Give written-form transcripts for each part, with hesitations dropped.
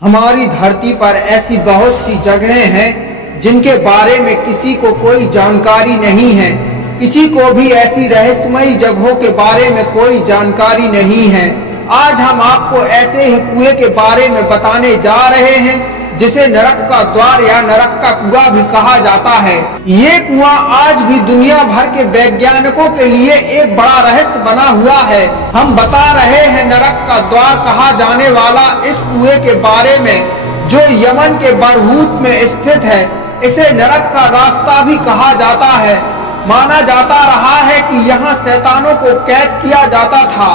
हमारी धरती पर ऐसी बहुत सी जगहें हैं जिनके बारे में किसी को कोई जानकारी नहीं है। किसी को भी ऐसी रहस्यमयी जगहों के बारे में कोई जानकारी नहीं है। आज हम आपको ऐसे ही कुएं के बारे में बताने जा रहे हैं जिसे नरक का द्वार या नरक का कुआं भी कहा जाता है। ये कुआं आज भी दुनिया भर के वैज्ञानिकों के लिए एक बड़ा रहस्य बना हुआ है। हम बता रहे हैं नरक का द्वार कहा जाने वाला इस कुएं के बारे में जो यमन के बरहूत में स्थित है। इसे नरक का रास्ता भी कहा जाता है। माना जाता रहा है कि यहाँ शैतानों को कैद किया जाता था।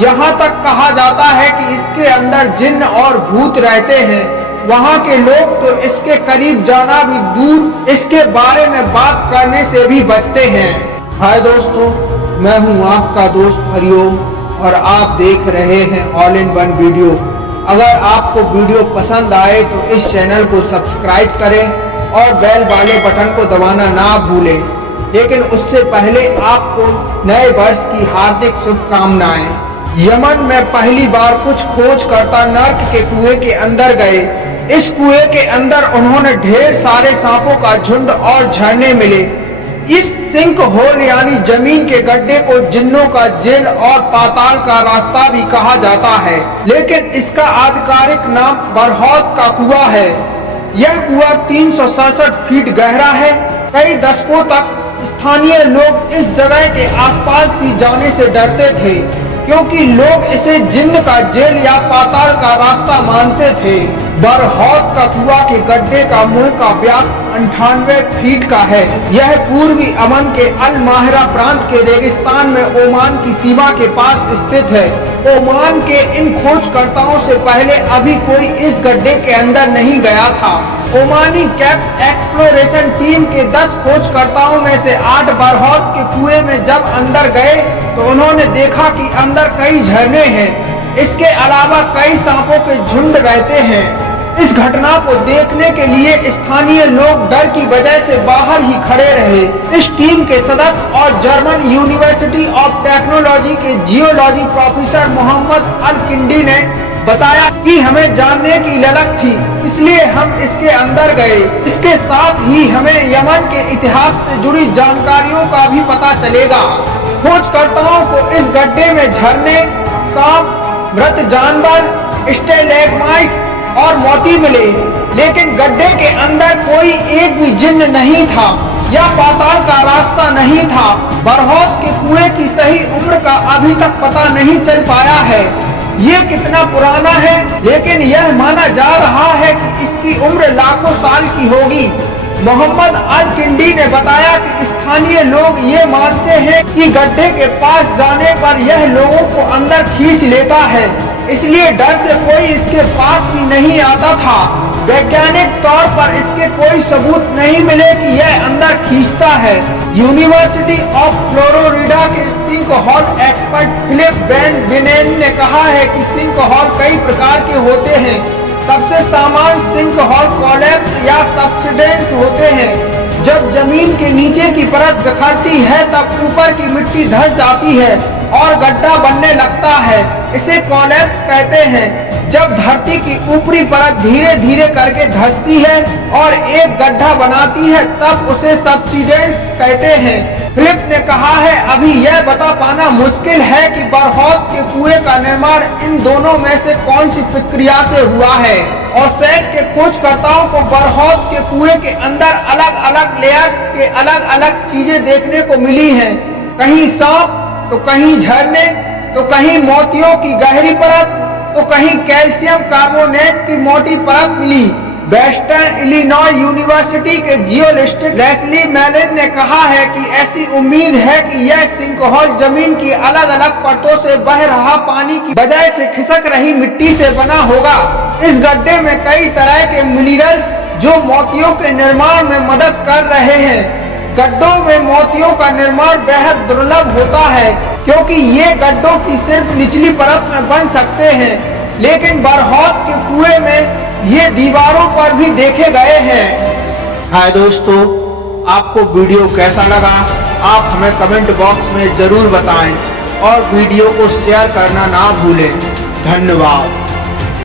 यहाँ तक कहा जाता है कि इसके अंदर जिन्न और भूत रहते हैं। वहाँ के लोग तो इसके करीब जाना भी दूर, इसके बारे में बात करने से भी बचते हैं। हाय दोस्तों, मैं हूँ आपका दोस्त हरिओम और आप देख रहे हैं ऑल इन वन वीडियो। अगर आपको वीडियो पसंद आए तो इस चैनल को सब्सक्राइब करें और बेल वाले बटन को दबाना ना भूलें। लेकिन उससे पहले आपको नए वर्ष की हार्दिक शुभकामनाएं। यमन में पहली बार कुछ खोजकर्ता नर्क के कुएं के अंदर गए। इस कुएं के अंदर उन्होंने ढेर सारे सांपों का झुंड और झरने मिले। इस सिंक होल यानी जमीन के गड्ढे को जिन्नों का जेल और पाताल का रास्ता भी कहा जाता है, लेकिन इसका आधिकारिक नाम बरहौत का कुआं है। यह कुआं 367 फीट गहरा है। कई दशकों तक स्थानीय लोग इस जगह के आसपास भी जाने से डरते थे क्योंकि लोग इसे जिन्न का जेल या पाताल का रास्ता मानते थे। बरहौत का कुआं के गड्ढे का मुंह का व्यास 98 फीट का है। यह पूर्वी अमन के अल माहिरा प्रांत के रेगिस्तान में ओमान की सीमा के पास स्थित है। ओमान के इन खोजकर्ताओं से पहले अभी कोई इस गड्ढे के अंदर नहीं गया था। ओमानी कैंप एक्सप्लोरेशन टीम के 10 खोजकर्ताओं में से 8 बरहौत के कुएं में जब अंदर गए तो उन्होंने देखा कि अंदर कई झरने हैं। इसके अलावा कई सांपों के झुंड रहते हैं। इस घटना को देखने के लिए स्थानीय लोग डर की वजह से बाहर ही खड़े रहे। इस टीम के सदस्य और जर्मन यूनिवर्सिटी ऑफ टेक्नोलॉजी के जियोलॉजी प्रोफेसर मोहम्मद अल किंडी ने बताया कि हमें जानने की ललक थी, इसलिए हम इसके अंदर गए। इसके साथ ही हमें यमन के इतिहास से जुड़ी जानकारियों का भी पता चलेगा। खोजकर्ताओं को इस गड्ढे में झरने, सांप, मृत जानवर, स्टेलेग्माइट्स और मोती मिले, लेकिन गड्ढे के अंदर कोई एक भी जिन्न नहीं था या पाताल का रास्ता नहीं था। बरहौत के कुएं की सही उम्र का अभी तक पता नहीं चल पाया है। ये कितना पुराना है, लेकिन यह माना जा रहा है कि इसकी उम्र लाखों साल की होगी। मोहम्मद अल किंडी ने बताया कि स्थानीय लोग ये मानते हैं कि गड्ढे के पास जाने पर यह लोगों को अंदर खींच लेता है, इसलिए डर से कोई इसके पास भी नहीं आता था। वैज्ञानिक तौर पर इसके कोई सबूत नहीं मिले कि यह अंदर खींचता है। यूनिवर्सिटी ऑफ फ्लोरिडा के sinkhole expert Philip van Beynen ने कहा है कि सिंक हॉल कई प्रकार के होते हैं। सबसे सामान्य सिंक हॉल कोलैप्स या सब्सिडेंस होते हैं। जब जमीन के नीचे की परत बिखरती है तब ऊपर की मिट्टी धंस जाती है और गड्ढा बनने लगता है। इसे कोलैप्स कहते हैं। जब धरती की ऊपरी परत धीरे धीरे करके धंसती है और एक गड्ढा बनाती है तब उसे सब्सिडेंस कहते हैं। फिलिप ने कहा है, अभी यह बता पाना मुश्किल है कि बरहौत के कुएं का निर्माण इन दोनों में से कौन सी प्रक्रिया से हुआ है। और शैक के खोजकर्ताओं को बरहौत के कुएं के अंदर अलग अलग लेयर्स के अलग अलग चीजें देखने को मिली हैं। कहीं सांप, तो कहीं झरने, तो कहीं मोतियों की गहरी परत, तो कहीं कैल्शियम कार्बोनेट की मोटी परत मिली। वेस्टर्न इलिनॉय यूनिवर्सिटी के जियोलॉजिस्ट लेस्ली मैलन ने कहा है कि ऐसी उम्मीद है कि यह सिंक होल जमीन की अलग अलग परतों से बह रहा पानी की वजह से खिसक रही मिट्टी से बना होगा। इस गड्ढे में कई तरह के मिनरल्स जो मोतियों के निर्माण में मदद कर रहे हैं। गड्ढों में मोतियों का निर्माण बेहद दुर्लभ होता है क्योंकि ये गड्ढों की सिर्फ निचली परत में बन सकते हैं, लेकिन बरहौत के कुएं में ये दीवारों पर भी देखे गए हैं। हाय दोस्तों, आपको वीडियो कैसा लगा आप हमें कमेंट बॉक्स में जरूर बताएं और वीडियो को शेयर करना ना भूलें। धन्यवाद।